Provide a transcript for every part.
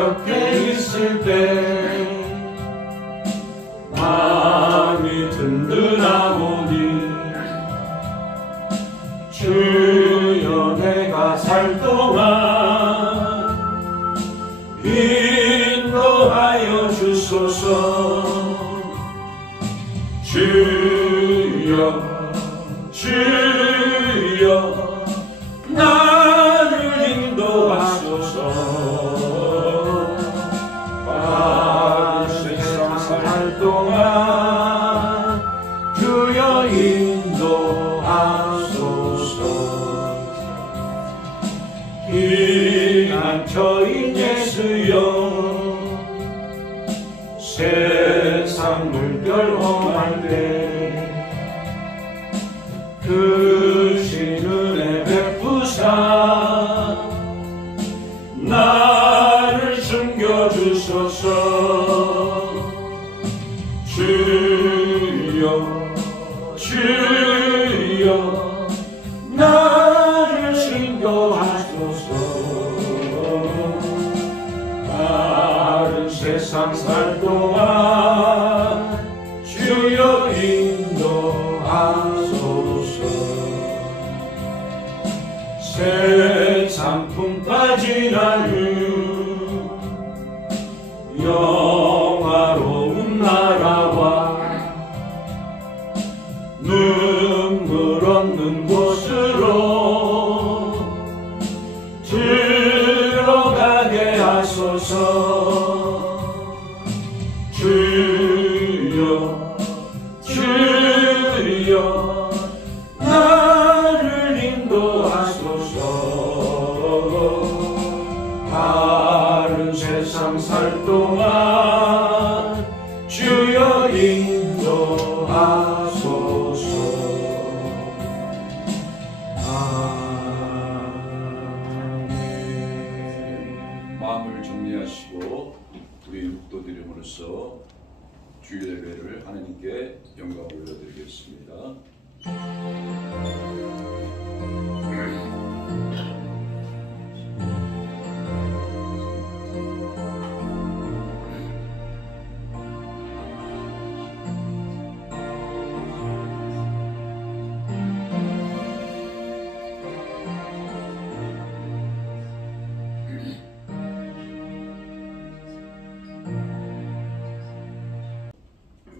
곁에 있을 때 마음이 든든하오니 주여 내가 살 동안 인도하여 주소서. 주여 주여 나를 인도하소서. 빠른 세상 살 동안 주여 인도하소서. 피난처인 예수여 세상 물결 험할 때 크신 은혜 베푸사 나를 숨겨주소서. 주여 주여 나를 인도하소서. 빠른 세상 살 동안 주여 인도하소서. 세상 품 빠진 아유 영화로운 나라와 눈물 없는 곳으로 들어가게 하소서. 주여 주여 나를 인도하소서. 바른 세상 살 동안 주여 인도하소서. 마음을 정리하시고 우리 묵도드림으로써 주일 예배를 하나님께 영광을 올려드리겠습니다.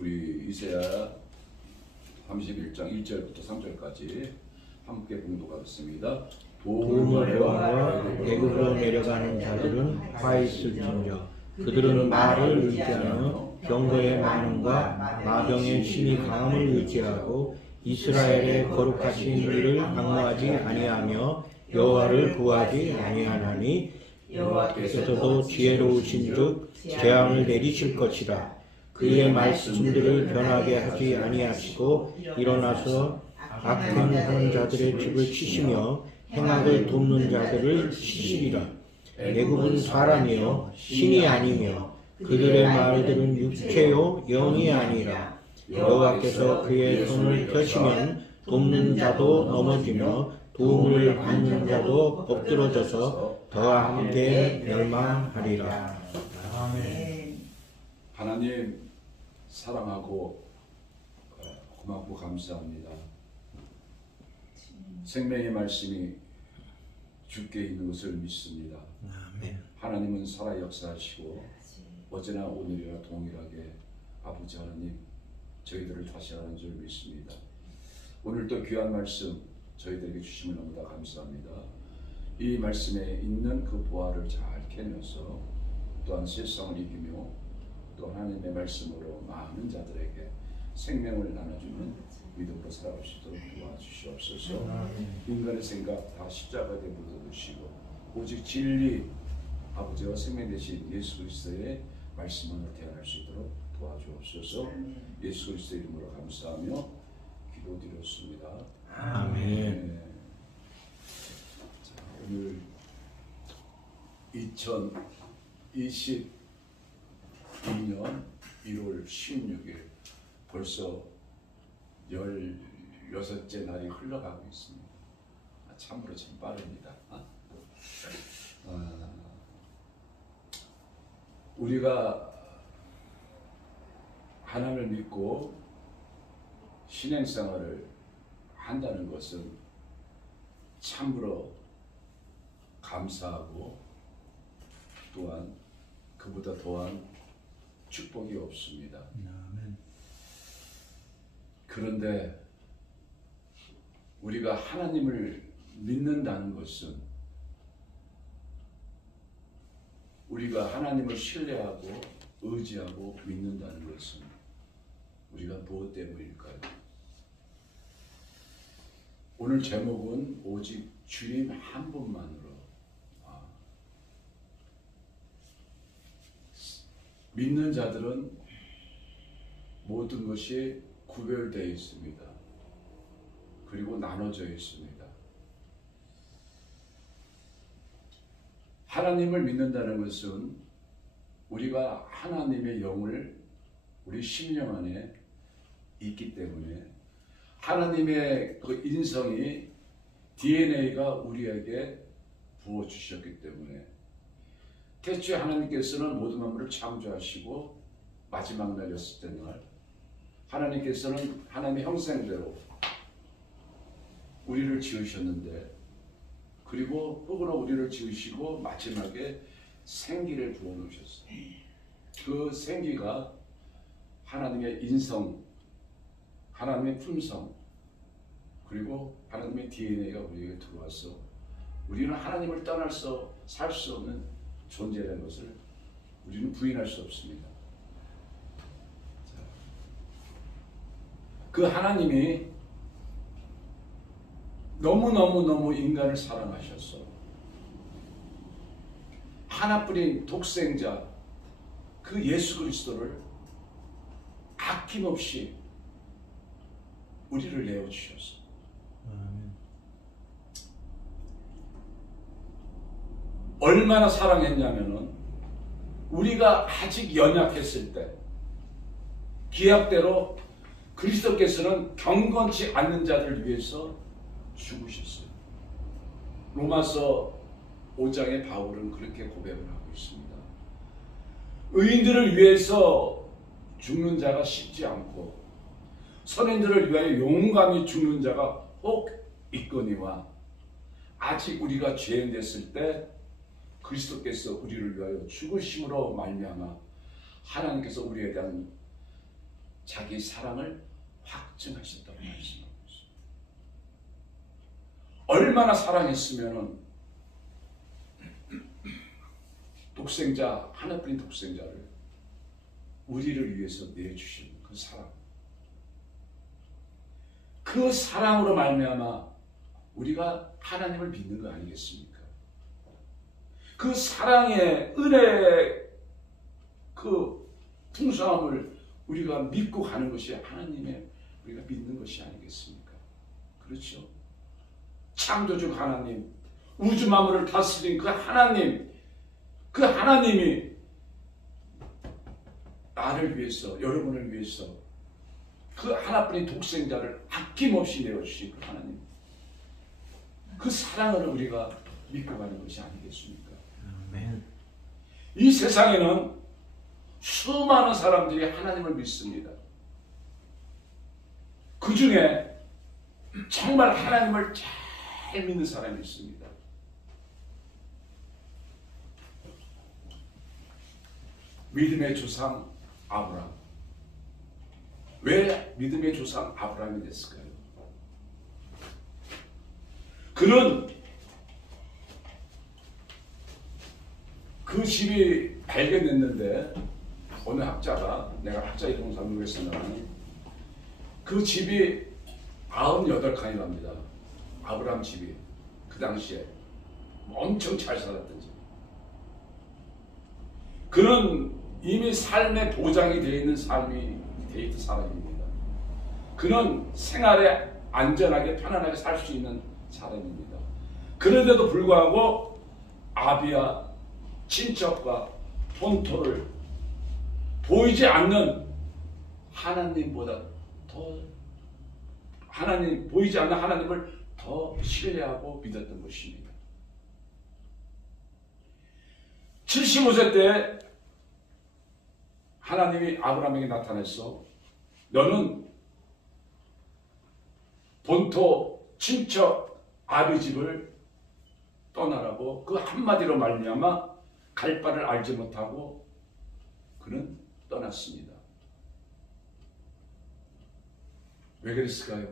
우리 이사야 31장 1절부터 3절까지 함께 봉독하겠습니다. 돌머리와 애굽으로 내려가는 자들은 화 있을진저 그들은 말을 의지하며 병거의 많음과 마병의 신이 강함을 의지하고 이스라엘의 거룩하신 이를 방어하지 아니하며 여호와를 구하지 아니하나니 여호와께서도 지혜로우신즉 재앙을 내리실 것이라. 그의 말씀들을 변하게 하지 아니하시고 일어나서 악행하는 자들의 집을 치시며 행악을 돕는 자들을 치시리라. 애굽은 사람이요 신이 아니며 그들의 말들은 육체요 영이 아니라. 여호와께서 그의 손을 펴시면 돕는 자도 넘어지며 도움을 받는 자도 엎드러져서 더 함께 멸망하리라. 아멘. 하나님 사랑하고 고맙고 감사합니다. 생명의 말씀이 주께 있는 것을 믿습니다. 하나님은 살아 역사하시고 어제나 오늘이나 동일하게 아버지 하나님 저희들을 다시 하는 줄 믿습니다. 오늘도 귀한 말씀 저희들에게 주심을 너무나 감사합니다. 이 말씀에 있는 그 보화를 잘 캐면서 또한 세상을 이기며 또 하나님의 말씀으로 많은 자들에게 생명을 나눠주는 믿음으로 살아갈 수 있도록 도와주시옵소서. 인간의 생각 다 십자가에 묻어두시고 오직 진리 아버지와 생명 되신 예수 그리스도의 말씀만으로 태어날 수 있도록 도와주옵소서. 예수 그리스도의 이름으로 감사하며 기도드렸습니다. 아멘. 네. 자, 오늘 2022년 1월 16일 벌써 16째 날이 흘러가고 있습니다. 참으로 참 빠릅니다. 우리가 하나님을 믿고 신앙생활을 한다는 것은 참으로 감사하고 또한 그보다 더한 축복이 없습니다. 그런데 우리가 하나님을 믿는다는 것은 우리가 하나님을 신뢰하고 의지하고 믿는다는 것은 우리가 무엇 때문일까요? 오늘 제목은 오직 주님 한 분만으로 믿는 자들은 모든 것이 구별되어 있습니다. 그리고 나눠져 있습니다. 하나님을 믿는다는 것은 우리가 하나님의 영을 우리 심령 안에 있기 때문에 하나님의 그 인성이 DNA가 우리에게 부어주셨기 때문에 태초에 하나님께서는 모든 만물을 창조하시고 마지막 날 였을 날 하나님께서는 하나님의 형상대로 우리를 지으셨는데 그리고 흙으로 우리를 지으시고 마지막에 생기를 부어놓으셨어요. 그 생기가 하나님의 인성, 하나님의 품성, 그리고 하나님의 DNA가 우리에게 들어와서 우리는 하나님을 떠나서 살 수 없는 존재라는 것을 우리는 부인할 수 없습니다. 그 하나님이 너무너무 인간을 사랑하셔서 하나뿐인 독생자 그 예수 그리스도를 아낌없이 우리를 내어주셨어. 얼마나 사랑했냐면은 우리가 아직 연약했을 때 기약대로 그리스도께서는 경건치 않는 자들을 위해서 죽으셨어요. 로마서 5장의 바울은 그렇게 고백을 하고 있습니다. 의인들을 위해서 죽는 자가 쉽지 않고 선인들을 위하여 용감히 죽는 자가 혹 있거니와 아직 우리가 죄인 됐을 때 그리스도께서 우리를 위하여 죽으심으로 말미암아 하나님께서 우리에 대한 자기 사랑을 확증하셨다고 말씀하고 있습니다. 얼마나 사랑했으면 독생자, 하나뿐인 독생자를 우리를 위해서 내주신 그 사랑, 그 사랑으로 말미암아 우리가 하나님을 믿는 거 아니겠습니까? 그 사랑의 은혜의 그 풍성함을 우리가 믿고 가는 것이 하나님의 우리가 믿는 것이 아니겠습니까? 그렇죠? 창조주 하나님, 우주 만물을 다스린 그 하나님, 그 하나님이 나를 위해서, 여러분을 위해서 그 하나뿐인 독생자를 아낌없이 내어주신 그 하나님, 그 사랑을 우리가 믿고 가는 것이 아니겠습니까? 아멘. 이 세상에는 수많은 사람들이 하나님을 믿습니다. 그 중에 정말 하나님을 잘 믿는 사람이 있습니다. 믿음의 조상 아브라함. 왜 믿음의 조상 아브라함이 됐을까요? 그는 그 집이 발견됐는데 어느 학자가, 내가 학자 이름을 잘 모르겠으나 그 집이 98칸이랍니다. 아브라함 집이 그 당시에 엄청 잘 살았던 집. 그는 이미 삶의 보장이 되어 있는 삶이 되어 있는 사람입니다. 그는 생활에 안전하게 편안하게 살 수 있는 사람입니다. 그런데도 불구하고 아비와 친척과 본토를 보이지 않는 하나님보다 더 보이지 않는 하나님을 더 신뢰하고 믿었던 것입니다. 75세 때 하나님이 아브라함에게 나타나서 너는 본토 친척 아비 집을 떠나라고 그 한마디로 말미암아 갈 바를 알지 못하고 그는 떠났습니다. 왜 그랬을까요?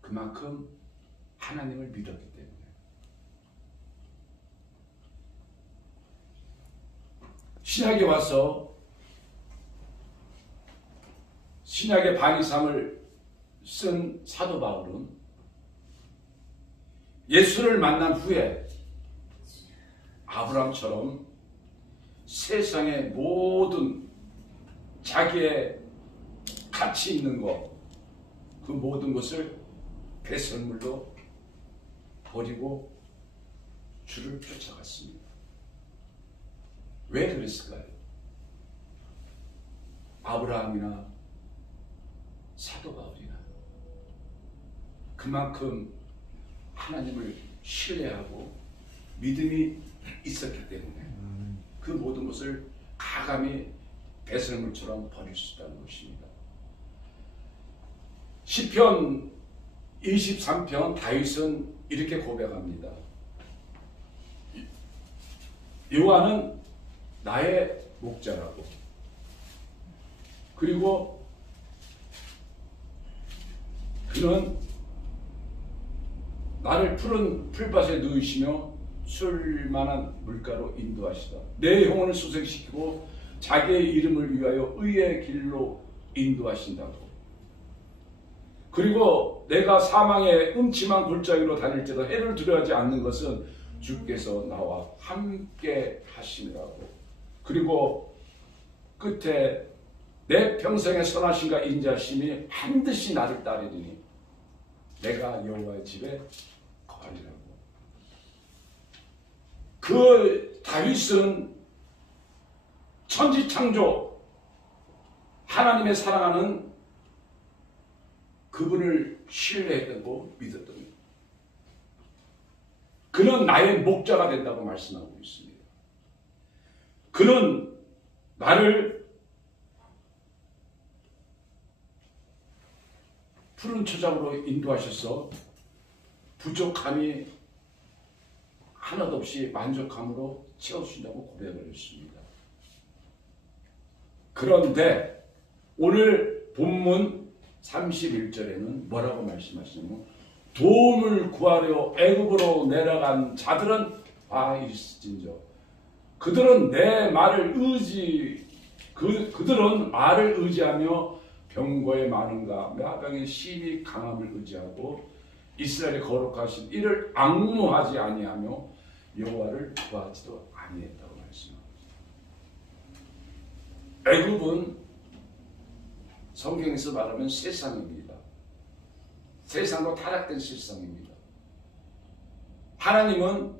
그만큼 하나님을 믿었기 때문에. 신약에 와서 신약의 반이삼을 쓴 사도 바울은 예수를 만난 후에 아브라함처럼 세상의 모든 자기의 가치 있는 것, 그 모든 것을 배설물로 버리고 주를 쫓아갔습니다. 왜 그랬을까요? 아브라함이나 사도 바울이나 그만큼 하나님을 신뢰하고 믿음이 있었기 때문에 그 모든 것을 가감히 배설물처럼 버릴 수 있다는 것입니다. 시편 23편 다윗은 이렇게 고백합니다. 여호와는 나의 목자라고, 그리고 그는 나를 푸른 풀밭에 누이시며 술 만한 물가로 인도하시다. 내 영혼을 소생시키고 자기의 이름을 위하여 의의 길로 인도하신다고. 그리고 내가 사망의 음침한 골짜기로 다닐지라도 해를 두려워하지 않는 것은 주께서 나와 함께 하시느라고. 그리고 끝에 내 평생의 선하심과 인자심이 반드시 나를 따르리니 내가 여호와의 집에 거하리라고. 그 다윗은 천지창조 하나님의 사랑하는 그분을 신뢰했고 믿었던 거예요. 그는 나의 목자가 된다고 말씀하고 있습니다. 그는 나를 푸른 초장으로 인도하셔서 부족함이 하나도 없이 만족함으로 채워주신다고 고백을 했습니다. 그런데 오늘 본문 31절에는 뭐라고 말씀하시냐면 도움을 구하려 애굽으로 내려간 자들은 와 있을진저 그들은 내 말을 그들은 말을 의지하며 병거의 많음과 마병의 심히 강함을 의지하고 이스라엘의 거룩하신 이를 앙무하지 아니하며 여호와를 구하지도 아니했다고 말씀합니다. 애굽은 성경에서 말하면 세상입니다. 세상으로 타락된 세상입니다. 하나님은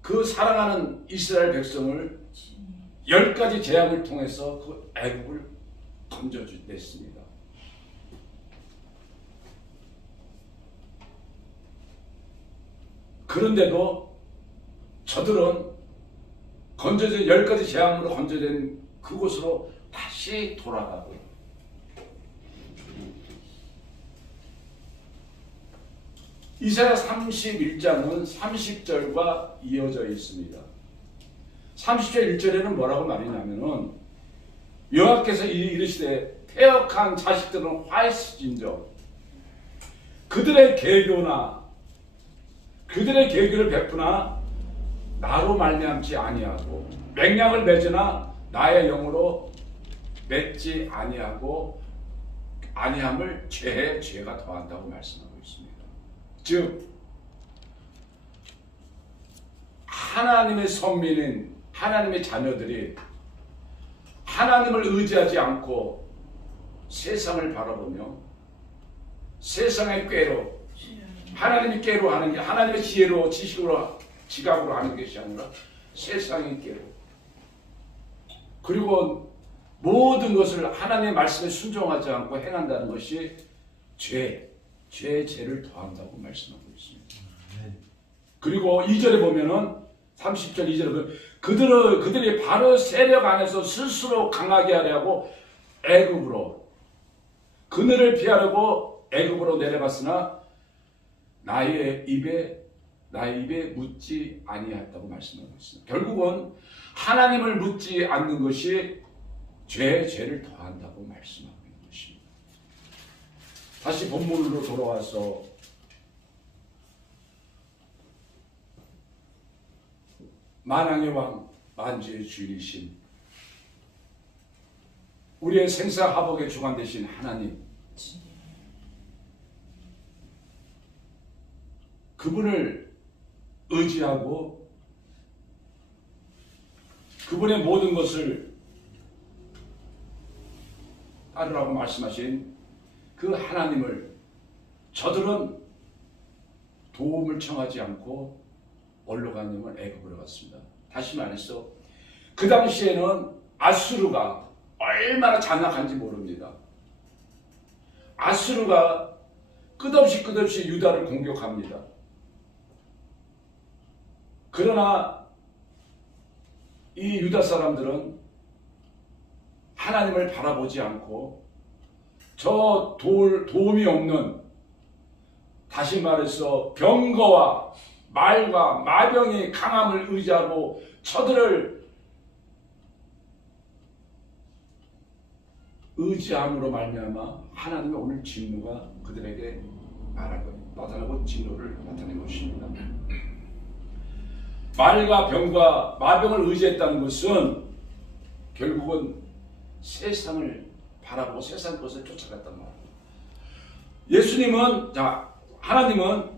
그 사랑하는 이스라엘 백성을 10가지 재앙을 통해서 그 애굽을 건져냈습니다. 그런데도 저들은 건져진 10가지 재앙으로 건져진 그곳으로 다시 돌아가고 이사야 31장은 30절과 이어져 있습니다. 30절 1절에는 뭐라고 말이냐면은 여호와께서 이르시되 패역한 자식들은 화했을진저 그들의 계교를 베푸나 나로 말미암지 아니하고 맹약을 맺으나 나의 영으로 맺지 아니함을 죄에 죄가 더한다고 말씀하고 있습니다. 즉 하나님의 선민인 하나님의 자녀들이 하나님을 의지하지 않고 세상을 바라보며 세상의 꾀로 하나님이 꾀로 하는 게 하나님의 지혜로 지식으로 지각으로 하는 것이 아니라 세상의 꾀로 그리고 모든 것을 하나님의 말씀에 순종하지 않고 행한다는 것이 죄의 죄를 더한다고 말씀하고 있습니다. 그리고 2절에 보면은 30절 2절에 보면 그들이 바로 세력 안에서 스스로 강하게 하려고 애굽으로, 그늘을 피하려고 애굽으로 내려갔으나 나의 입에 묻지 아니하였다고 말씀하고 있습니다. 결국은 하나님을 묻지 않는 것이 죄를 더한다고 말씀하고 있는 것입니다. 다시 본문으로 돌아와서 만왕의 왕, 만주의 주인이신 우리의 생사화복의 주관 되신 하나님, 그분을 의지하고 그분의 모든 것을 따르라고 말씀하신 그 하나님을 저들은 도움을 청하지 않고 어디로 갔냐면 애굽으로 갔습니다. 다시 말해서 그 당시에는 아수르가 얼마나 잔악한지 모릅니다. 아수르가 끝없이 유다를 공격합니다. 그러나 이 유다 사람들은 하나님을 바라보지 않고 저 도움이 없는, 다시 말해서 병거와 말과 마병이 강함을 의지하고 저들을 의지함으로 말미암아 하나님의 오늘 진노가 그들에게 나타나고 진노를 나타낸 것입니다. 말과 병과 마병을 의지했다는 것은 결국은 세상을 바라보고 세상 것을 쫓아갔단 말이에요. 하나님은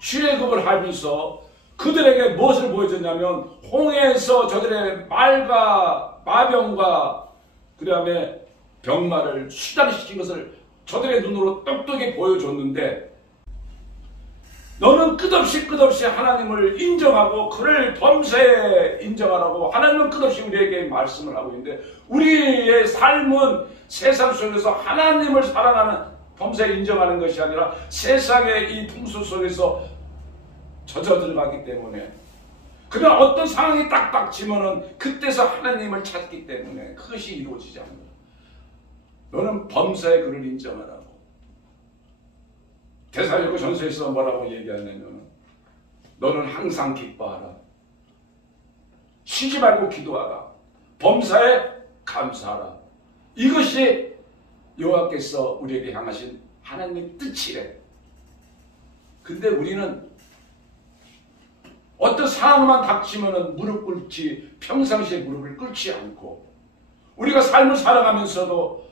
출애굽을 하면서 그들에게 무엇을 보여줬냐면 홍해에서 저들의 말과 마병과 그 다음에 병마를 수단시킨 것을 저들의 눈으로 똑똑히 보여줬는데, 너는 끝없이 하나님을 인정하고 그를 범사에 인정하라고 하나님은 끝없이 우리에게 말씀을 하고 있는데, 우리의 삶은 세상 속에서 하나님을 사랑하는, 범사에 인정하는 것이 아니라 세상의 이 풍수 속에서 젖어 들어가기 때문에, 그러나 어떤 상황이 딱 닥치면은 그때서 하나님을 찾기 때문에 그것이 이루어지지 않는다. 너는 범사에 그를 인정하라고. 데살로니가 전서에서 뭐라고 얘기하냐면, 너는 항상 기뻐하라, 쉬지 말고 기도하라, 범사에 감사하라. 이것이 여호와께서 우리에게 향하신 하나님의 뜻이래. 근데 우리는 어떤 상황만 닥치면 무릎 꿇지, 평상시에 무릎을 꿇지 않고, 우리가 삶을 살아가면서도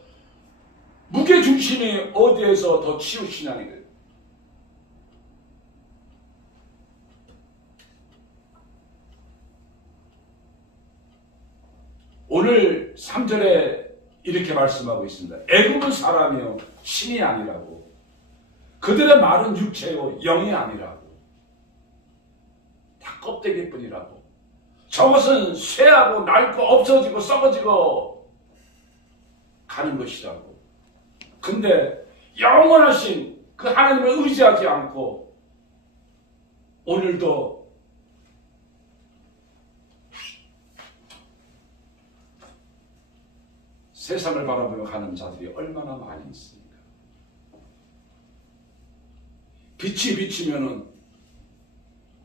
무게중심이 어디에서 더 치우치냐는 거예요. 오늘 3절에 이렇게 말씀하고 있습니다. 애굽은 사람이요 신이 아니라고, 그들의 말은 육체요 영이 아니라고, 다 껍데기뿐이라고, 저것은 쇠하고 낡고 없어지고 썩어지고 가는 것이라고. 근데 영원하신 그 하나님을 의지하지 않고 오늘도 세상을 바라보며 가는 자들이 얼마나 많이 있습니까? 빛이 비치면은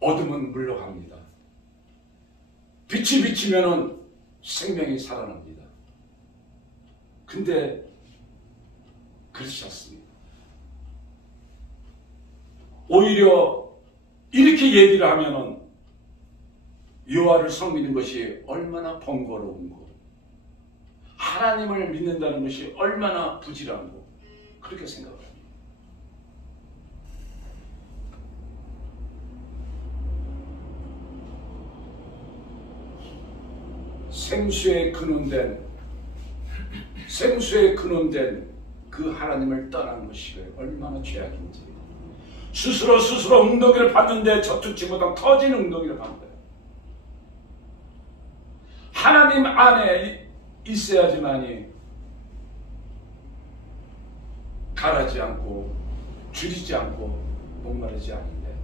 어둠은 물러갑니다. 빛이 비치면은 생명이 살아납니다. 근데 그렇지 않습니다. 오히려 이렇게 얘기를 하면은 여호와를 섬기는 것이 얼마나 번거로운 거, 하나님을 믿는다는 것이 얼마나 부질한 거, 그렇게 생각합니다. 생수에 근원된 그 하나님을 떠난 것이 얼마나 죄악인지, 스스로 웅덩이를 봤는데 저축지 못한 터진 웅덩이를 봤는데, 하나님 안에 있어야지만이 가라지 않고 줄이지 않고 목마르지 않은데,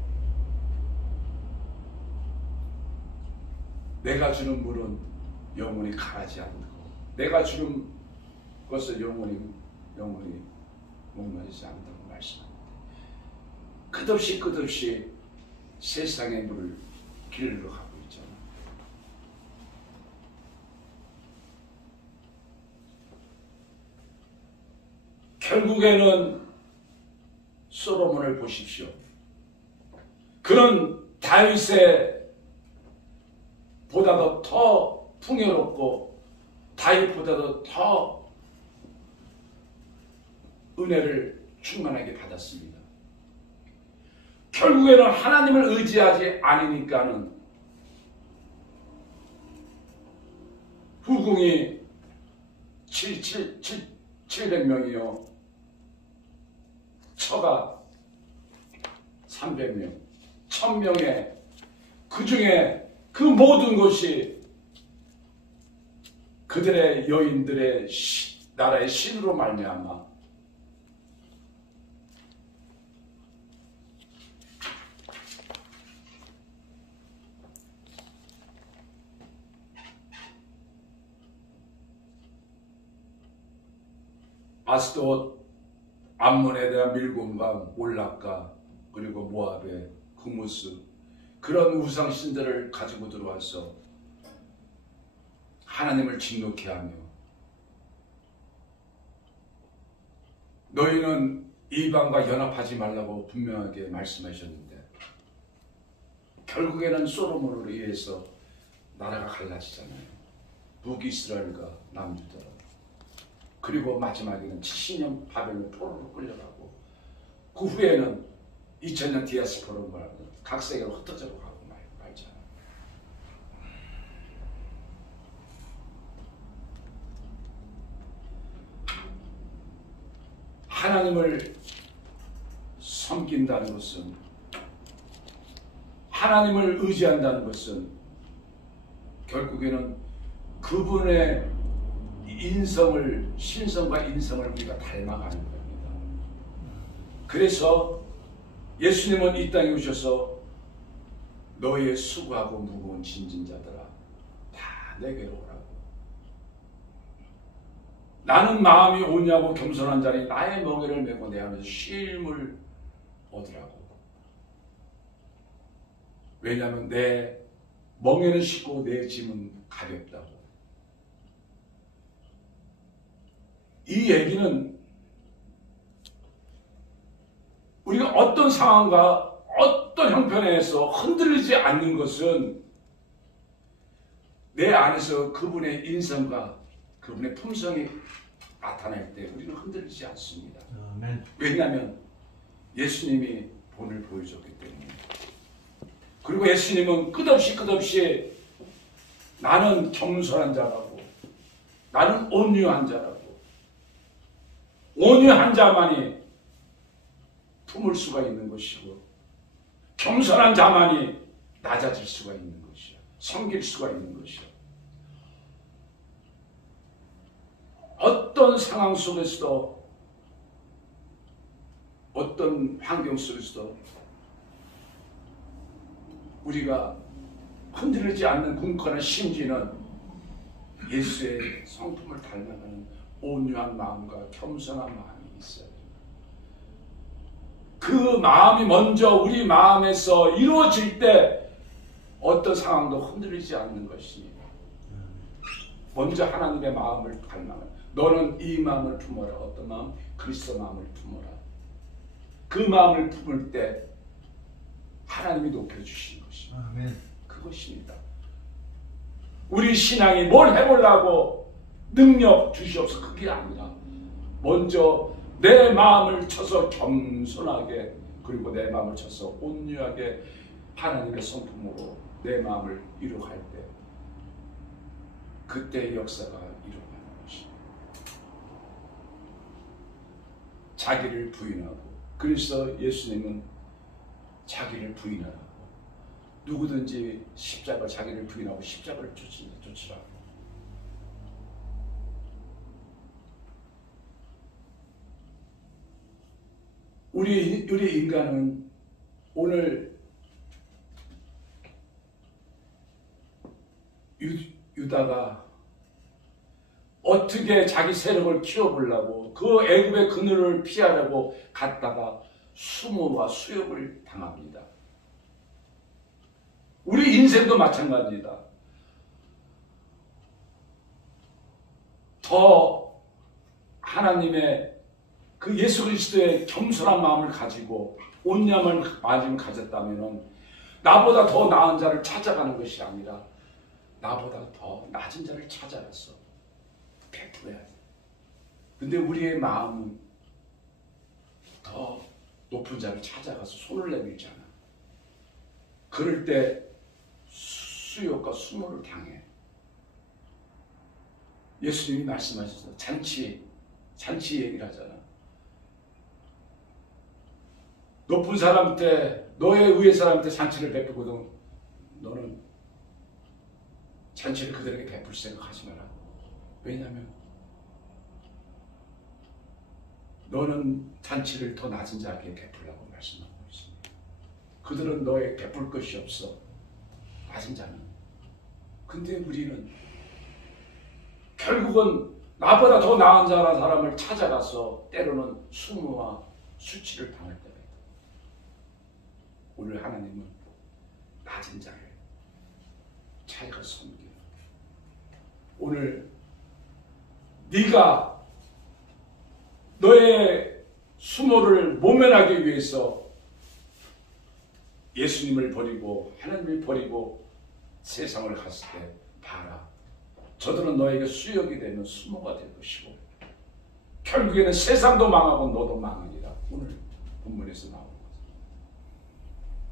내가 주는 물은 영원히 가라지 않고 내가 주는 것을 영원히 목마르지 않는다고 말씀합니다. 끝없이 세상의 물을 길러 가고 있잖아. 결국에는 솔로몬을 보십시오. 그는 다윗의 보다도 더 풍요롭고 다윗보다도 더 은혜를 충만하게 받았습니다. 결국에는 하나님을 의지하지 않으니까는 후궁이 700명이요 처가 300명 1000명에 그 중에 그 모든 것이 그들의 여인들의 나라의 신으로 말미암아 아스돗 암몬에 대한 밀곤과 몰락과 그리고 모압의 구무스 그런 우상신들을 가지고 들어와서 하나님을 진노케 하며 너희는 이방과 연합하지 말라고 분명하게 말씀하셨는데 결국에는 솔로몬으로 의해서 나라가 갈라지잖아요. 북이스라엘과 남유다. 그리고 마지막에는 70년 바벨론 포로로 끌려가고 그 후에는 2000년 디아스포로 말하고 각 세계로 흩어져 가고 말잖아. 하나님을 섬긴다는 것은 하나님을 의지한다는 것은 결국에는 그분의 인성을 신성과 인성을 우리가 닮아가는 겁니다. 그래서 예수님은 이 땅에 오셔서 너희의 수고하고 무거운 짐진 자들아 다 내게로 오라고. 나는 마음이 온유하고 겸손한 자니 나의 멍에를 메고 내 안에서 쉼을 얻으라고. 왜냐하면 내 멍에는 쉽고 내 짐은 가볍다고. 이 얘기는 우리가 어떤 상황과 어떤 형편에서 흔들리지 않는 것은 내 안에서 그분의 인성과 그분의 품성이 나타날 때 우리는 흔들리지 않습니다. 아멘. 왜냐하면 예수님이 본을 보여줬기 때문에. 그리고 예수님은 끝없이 나는 겸손한 자라고 나는 온유한 자라고 온유한 자만이 품을 수가 있는 것이고 겸손한 자만이 낮아질 수가 있는 것이야. 섬길 수가 있는 것이야. 어떤 상황 속에서도 어떤 환경 속에서도 우리가 흔들리지 않는 궁커나 심지는 예수의 성품을 닮아가는 온유한 마음과 겸손한 마음이 있어요. 그 마음이 먼저 우리 마음에서 이루어질 때 어떤 상황도 흔들리지 않는 것입니다. 먼저 하나님의 마음을 닮아가는 너는 이 마음을 품어라. 어떤 마음? 그리스도 마음을 품어라. 그 마음을 품을 때 하나님이 높여주시는 것입니다. 아멘. 그것입니다. 우리 신앙이 뭘 해보려고 능력 주시옵소서 그게 아니라 먼저 내 마음을 쳐서 겸손하게 그리고 내 마음을 쳐서 온유하게 하나님의 성품으로 내 마음을 이루어갈 때 그때의 역사가 일어나는 것입니다. 자기를 부인하고 그래서 예수님은 자기를 부인하라고 누구든지 십자가 자기를 부인하고 십자가를 쫓으라고. 우리 인간은 오늘 유다가 어떻게 자기 세력을 키워보려고 그 애굽의 그늘을 피하려고 갔다가 수모와 수욕을 당합니다. 우리 인생도 마찬가지다. 더 하나님의 그 예수 그리스도의 겸손한 마음을 가지고 온유함을 가졌다면 나보다 더 나은 자를 찾아가는 것이 아니라 나보다 더 낮은 자를 찾아가서 베풀어야 돼. 근데 우리의 마음은 더 높은 자를 찾아가서 손을 내밀잖아. 그럴 때 수욕과 수모를 당해. 예수님이 말씀하셨어. 잔치 얘기를 하잖아. 높은 사람한테, 너의 위의 사람한테 잔치를 베푸거든 너는 잔치를 그들에게 베풀 생각하지 마라. 왜냐하면 너는 잔치를 더 낮은 자에게 베풀라고 말씀하고 있습니다. 그들은 너에게 베풀 것이 없어. 낮은 자는. 근데 우리는 결국은 나보다 더 나은 자라는 사람을 찾아가서 때로는 수모와 수치를 당할 때가 있다. 오늘 하나님은 낮은 자를 찾아가서 섬겨요. 오늘 네가 너의 수모를 모면하기 위해서 예수님을 버리고 하나님을 버리고 세상을 갔을 때 봐라. 저들은 너에게 수욕이 되는 수모가 될 것이고 결국에는 세상도 망하고 너도 망하리라. 오늘 본문에서 나오는 거죠.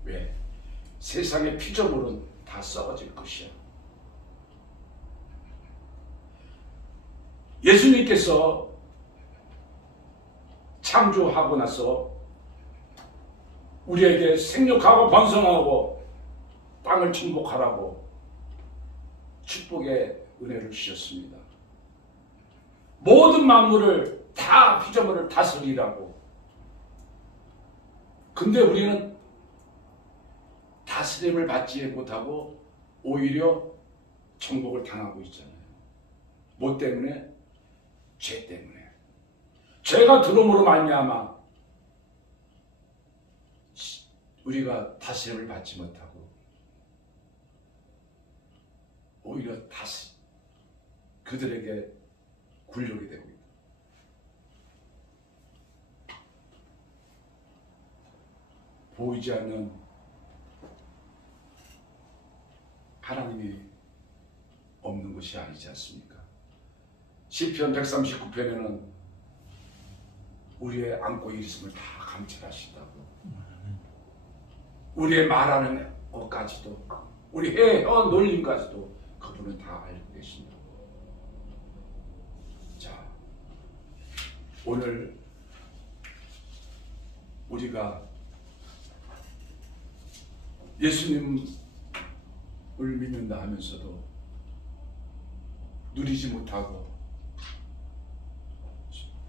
왜? 세상의 피조물은 다 썩어질 것이야. 예수님께서 창조하고 나서 우리에게 생육하고 번성하고 땅을 정복하라고 축복의 은혜를 주셨습니다. 모든 만물을 다 피조물을 다스리라고. 근데 우리는 다스림을 받지 못하고 오히려 정복을 당하고 있잖아요. 뭐 때문에? 죄 때문에. 죄가 들어옴으로 말미암아 우리가 다스림을 받지 못하고 오히려 그들에게 굴욕이 되고 있다. 보이지 않는 하나님이 없는 것이 아니지 않습니까? 시편 139편에는 우리의 안고 일있음을 다 감찰하신다고. 우리의 말하는 것까지도, 우리 헤어 놀림까지도 그분은 다 알고 계신다고. 자, 오늘 우리가 예수님을 믿는다 하면서도 누리지 못하고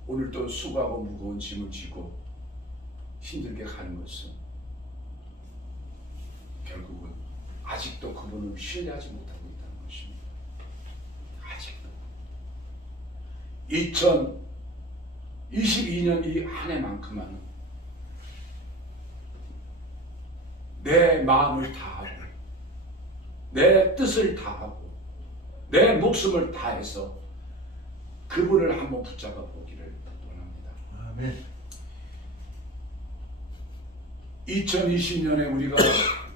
오늘도 수고하고 무거운 짐을 지고 힘들게 가는 것은 결국은 아직도 그분을 신뢰하지 못하고 있다는 것입니다. 아직도 2022년 이 한 해만큼은 내 마음을 다하고 내 뜻을 다하고 내 목숨을 다해서 그분을 한번 붙잡아 보기를 원합니다. 아멘. 2020년에 우리가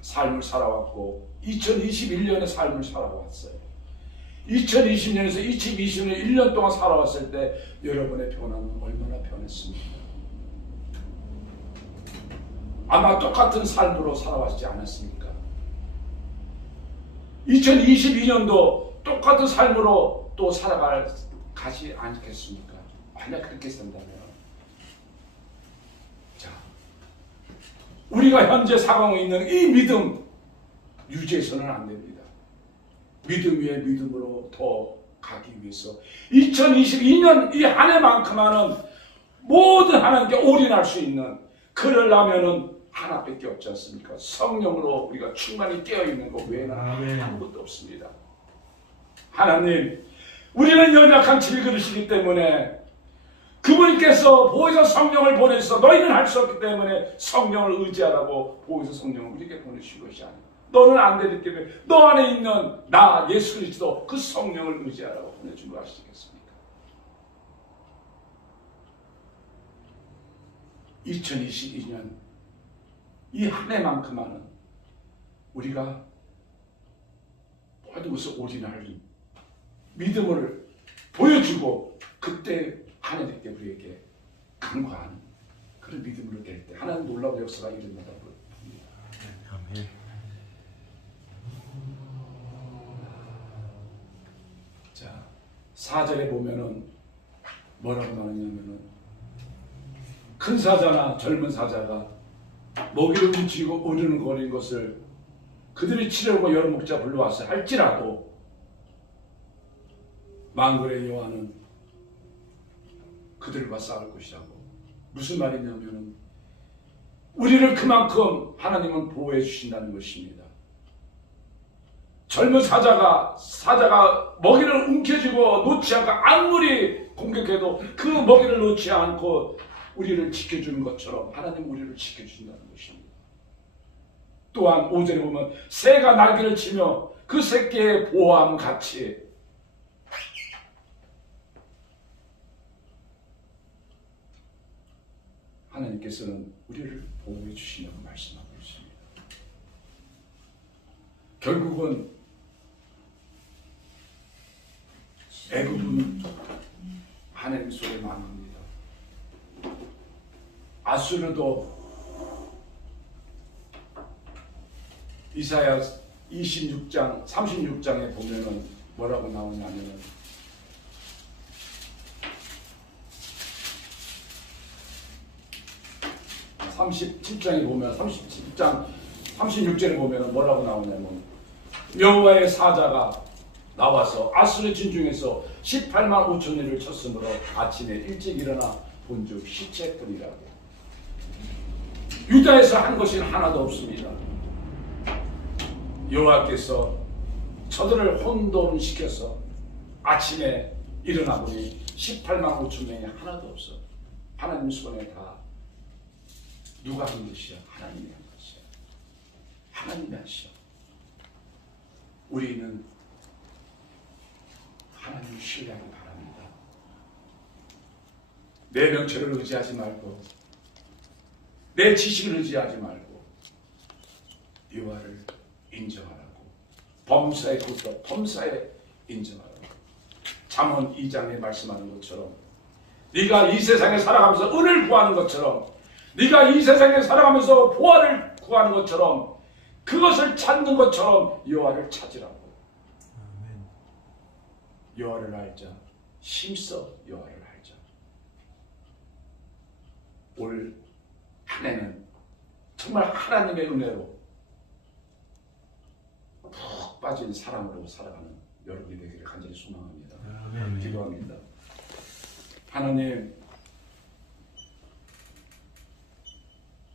삶을 살아왔고 2021년에 삶을 살아왔어요. 2020년에서 2020년 1년 동안 살아왔을 때 여러분의 변화는 얼마나 변했습니까? 아마 똑같은 삶으로 살아왔지 않았습니까? 2022년도 똑같은 삶으로 또 가지 않겠습니까? 만약 그렇게 산다면, 자, 우리가 현재 상황에 있는 이 믿음 유지해서는 안 됩니다. 믿음 위에 믿음으로 더 가기 위해서 2022년 이 한 해만큼은 모든 하나님께 올인할 수 있는, 그러려면은 하나밖에 없지 않습니까? 성령으로 우리가 충만히 깨어있는 것 외에는 아무것도 없습니다. 하나님, 우리는 연약한 질그릇이기 때문에 그분께서 보혜사 성령을 보내서 너희는 할 수 없기 때문에 성령을 의지하라고 보혜사 성령을 우리에게 보내주신 것이 아니야. 너는 안 되기 때문에 너 안에 있는 나 예수 그리스도 그 성령을 의지하라고 보내준 거 아시겠습니까? 2022년 이 한 해만큼만은 우리가 모든 것을 올인할 믿음을 보여주고 그때 하나님께 우리에게 간과하는 그런 믿음으로 될 때 하나님 놀라운 역사가 일어난다고 봅니다. 아멘. 자, 4절에 보면은 뭐라고 나오냐면은 큰 사자나 젊은 사자가 먹이를 훔치고 으르는거리는 것을 그들이 치려고 여러 목자 불러왔어 할지라도 만군의 여호와는 그들과 싸울 것이라고. 무슨 말이냐면은 우리를 그만큼 하나님은 보호해 주신다는 것입니다. 젊은 사자가 먹이를 움켜쥐고 놓지 않고 아무리 공격해도 그 먹이를 놓지 않고 우리를 지켜주는 것처럼 하나님 우리를 지켜주신다는 것입니다. 또한 5절에 보면 새가 날개를 치며 그 새끼의 보호함 같이 하나님께서는 우리를 보호해 주신다고 말씀하고 있습니다. 결국은 애굽은 하나님 손에 망합니다. 아수르도 이사야 26장 36장에 보면은 뭐라고 나오냐면은 37장에 보면 37장 36절에 보면 뭐라고 나오냐면 여호와의 사자가 나와서 아수르 진중에서 18만 5천리를 쳤으므로 아침에 일찍 일어나 본즉 시체뿐이라고. 유다에서 한 것이 하나도 없습니다. 여호와께서 저들을 혼돈시켜서 아침에 일어나 보니 18만 5천 명이 하나도 없어. 하나님 손에 다 누가 한 것이야? 하나님이 한 것이야. 하나님이 하시오. 우리는 하나님을 신뢰하기 바랍니다. 내 명철을 의지하지 말고 내 지식을 의지하지 말고 여호와를 인정하라고. 범사에 굳어 범사에 인정하라고. 잠언 2장에 말씀하는 것처럼 네가 이 세상에 살아가면서 은을 구하는 것처럼 네가 이 세상에 살아가면서 보화를 구하는 것처럼 그것을 찾는 것처럼 여호와를 찾으라고. 여호와를 알자. 힘써 여호와를 알자. 올 한 해는 정말 하나님의 은혜로 푹 빠진 사랑으로 살아가는 여러분이 되기를 간절히 소망합니다. 기도합니다. 하나님,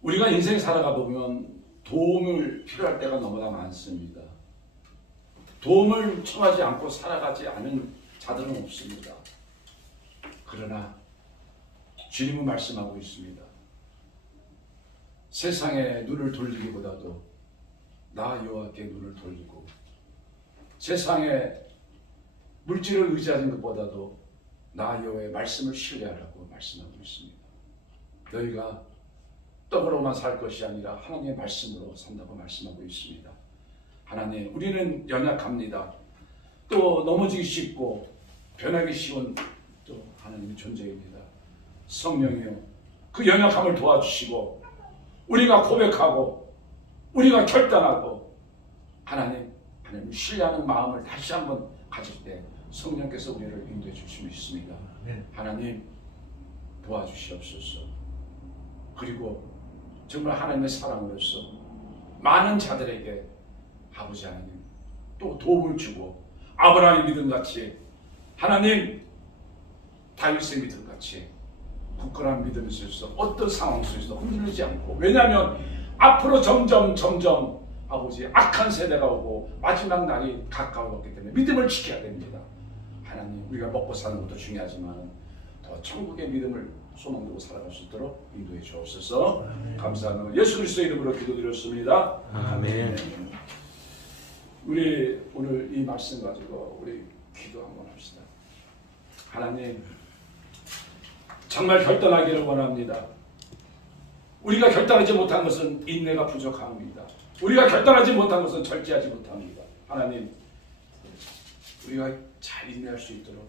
우리가 인생 살아가 보면 도움을 필요할 때가 너무나 많습니다. 도움을 청하지 않고 살아가지 않은 자들은 없습니다. 그러나 주님은 말씀하고 있습니다. 세상에 눈을 돌리기보다도 나 여호와께 눈을 돌리고 세상에 물질을 의지하는 것보다도 나 여호와의 말씀을 신뢰하라고 말씀하고 있습니다. 너희가 떡으로만 살 것이 아니라 하나님의 말씀으로 산다고 말씀하고 있습니다. 하나님, 우리는 연약합니다. 또 넘어지기 쉽고 변하기 쉬운 또 하나님의 존재입니다. 성령이여, 그 연약함을 도와주시고 우리가 고백하고 우리가 결단하고 하나님을 신뢰하는 마음을 다시 한번 가질 때 성령께서 우리를 인도해 줄 수 있습니다. 하나님, 도와주시옵소서. 그리고 정말 하나님의 사랑으로서 많은 자들에게 아버지 하나님 또 도움을 주고 아브라함의 믿음같이 하나님 다윗의 믿음같이 굳건한 믿음이 있어서 어떤 상황 속에서도 흔들리지 않고, 왜냐하면 앞으로 점점 아버지 악한 세대가 오고 마지막 날이 가까웠기 때문에 믿음을 지켜야 됩니다. 하나님, 우리가 먹고 사는 것도 중요하지만 더 천국의 믿음을 소망 두고 살아갈 수 있도록 인도해 주옵소서. 감사합니다. 예수 그리스도의 이름으로 기도드렸습니다. 아멘. 우리 오늘 이 말씀 가지고 우리 기도 한번 합시다. 하나님, 정말 결단하기를 원합니다. 우리가 결단하지 못한 것은 인내가 부족합니다. 우리가 결단하지 못한 것은 절제하지 못합니다. 하나님, 우리가 잘 인내할 수 있도록,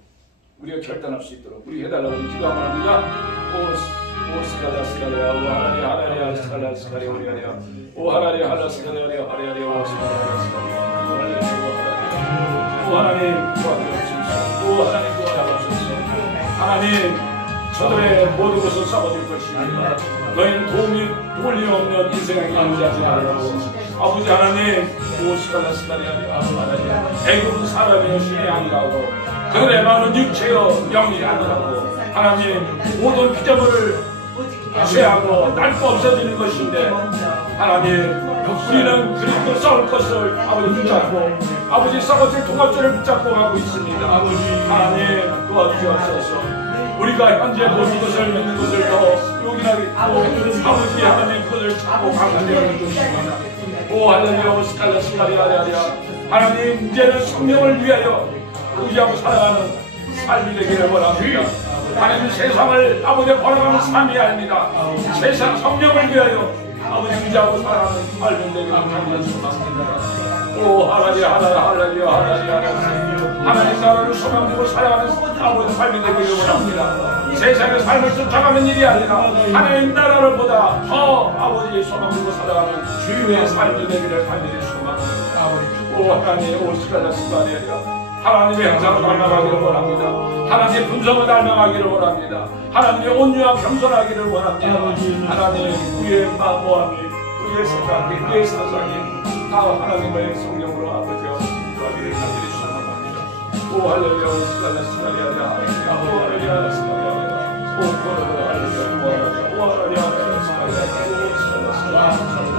우리가 결단할 수 있도록 우리 해달라고 기도 한번 합니다. 오 스카다 스카레야, 오 하나리 하나리야 스카라 스카레 오리아리야, 오 하나리 하나 스카레야 하리아리야, 오 스카라 스카레야, 오 하나님 도와주옵소서. 오 하나님 도와주옵소서. 하나님, 저들의 모든 것을 썩어줄 것입니다. 너희는 도움이 도울 일 없는 인생을 강조하지 말라고. 아버지 하나님, 오 스카라 스카레야 하나리야, 애굽은 사람이여 신이 아니라고, 그들의 마음은 육체여 영이 아니라고. 하나님, 모든 피조물을 쇠하고 낡고 없어지는 것인데, 하나님, 우리는 그리스도 썩을 것을 아버지 붙잡고, 아버지 썩어질 통합자를 붙잡고 가고 있습니다. 아버지 하나님, 도와주옵소서. 우리가 현재 모든 것을 믿는 것을 더 요긴하게 있고, 아버지 하나님 그것을 찾고 강하게 것입니다. 오 할렐루야, 스칼라 스칼리아 하나님, 이제는 성령을 위하여 의지하고 살아가는 삶이 되기를 원합니다. 하나님, 세상을 아버지 걸어가는 삶이 아닙니다. 세상 성령을 위하여 아버지 의지하고 살아가는 삶이 되기를 원합니다. 오 하나님, 하나님 나라를 소망 두고 살아가는 아버지 삶이 되기를 원합니다. 세상의 삶을 쫓아가는 일이 아니라 하나님 나라를 보다 더 아버지 소망 두고 살아가는 주의 삶이 되기를 간절히 소망합니다. 오 하나님, 오 스가랴 하나님의 형상을 닮아가기를 원합니다. 하나님의 분성을 닮아가기를 원합니다. 하나님의 온유와 겸손하기를 원합니다. 하나님, 우리의 마음이, 우리의 생각이, 우리의 사상이 다 하나님의 성령으로 아버지와 인도하기를 간절히 소망합니다. 오 할렐루야, 스칼라 스칼리아리아, 오 할렐루야, 스칼리아리아, 오 할렐루야, 오 할렐루야, 스칼리아리아,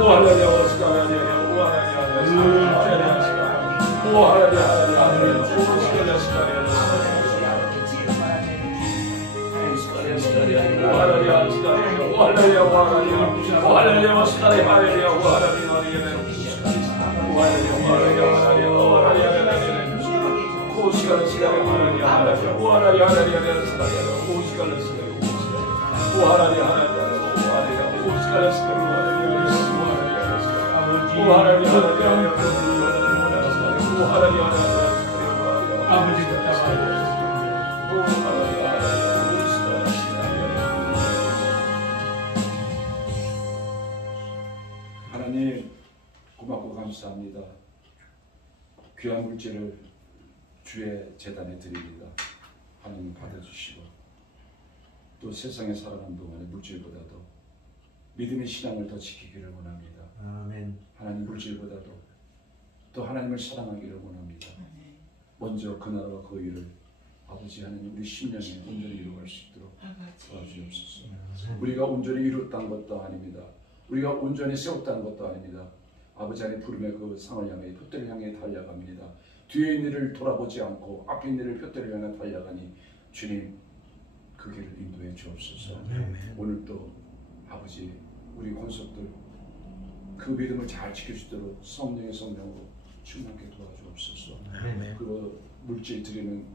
오 할렐루야, 스칼리아리아, 오 할렐루야, 스칼리아리아, 오 하나님, 하나님, 오 스칼리아 스칼리아, 오 할렐루야, 스칼리아, 오 할렐루야, 오 할렐루야, 오 할렐루야, 스칼리아, 할렐루야, 오 하나님, 하나님, 오 할렐루야, 오 할렐루야, 오 할렐루야, 오 스칼리아 스칼리아, 하나님, 하나님, 오 할렐루야, 하나님, 스칼리아, 오 스칼리아 스칼리아, 오 하나님, 하나님, 오 할렐루야, 오 스칼리아 스칼리아, 오 하나님, 하나님, 하나님, 아버지 하나님, 고맙고 감사합니다. 귀한 물질을 주의 제단에 드립니다. 하나님 받아주시고, 또 세상에 살아가는 동안에 물질보다도 믿음의 신앙을 더 지키기를 원합니다. 아멘. 하나님, 물질보다도 또 하나님을 사랑하기를 원합니다. 먼저 그 나라와 그 의를 아버지 하나님, 우리 심령에 온전히 이루어갈 수 있도록 도와주옵소서. 우리가 온전히 이뤘다는 것도 아닙니다. 우리가 온전히 세웠다는 것도 아닙니다. 아버지 하나님 부름의 그 상을 향해 푯대를 향해 달려갑니다. 뒤에 있는 일을 돌아보지 않고 앞에 있는 일을 푯대를 향해 달려가니 주님, 그 길을 인도해 주옵소서. 오늘 또 아버지, 우리 권속들 그 믿음을 잘 지킬 수 있도록 성령의 성령으로 충만하게 도와주옵소서. 그 물질 드리는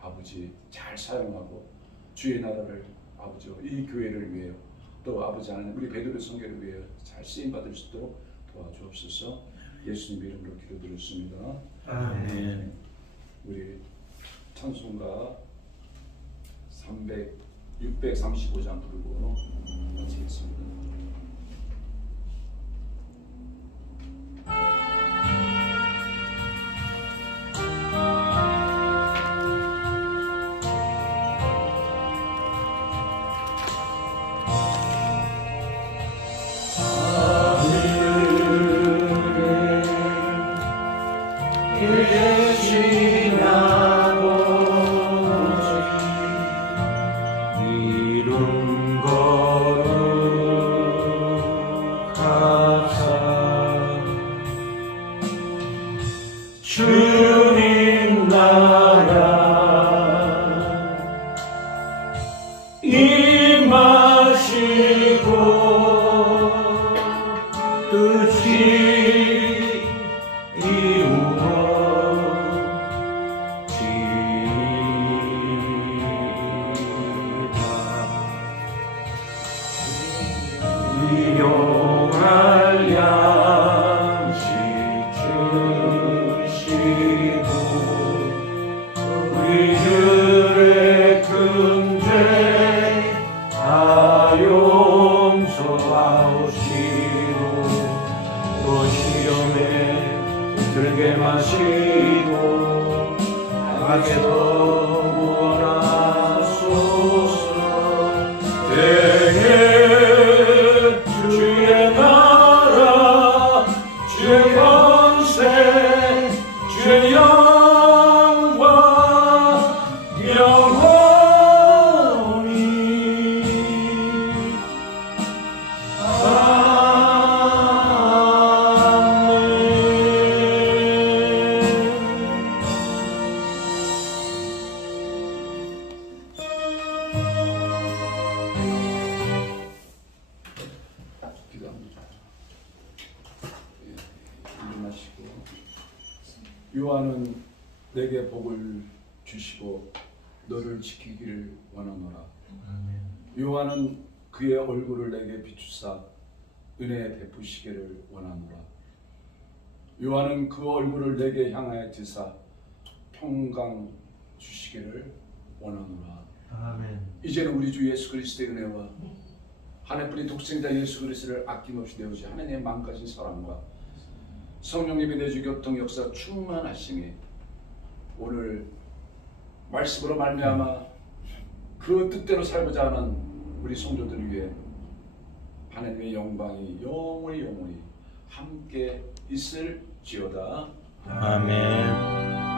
아버지 잘 사용하고 주의 나라를 아버지, 이 교회를 위해 또 아버지 하나님 우리 베드로 성교를 위해 잘 쓰임 받을 수 있도록 도와주옵소서. 예수님 이름으로 기도드렸습니다. 아멘. 우리 찬송가 635장 부르고 마치겠습니다. 이룬 거룩 요한은 내게 복을 주시고 너를 지키기를 원하노라. 요한은 그의 얼굴을 내게 비추사 은혜 베푸시기를 원하노라. 요한은 그 얼굴을 내게 향하여 드사 평강 주시기를 원하노라. 아멘. 이제는 우리 주 예수 그리스도의 은혜와 하나님뿐인 독생자 예수 그리스도를 아낌없이 내오시 하나님의 마음가진 사랑과 성령님의 내주 교통 역사 충만하심이 오늘 말씀으로 말미암아 그 뜻대로 살고자 하는 우리 성도들 위해 하나님의 영광이 영원히 함께 있을지어다. 아멘.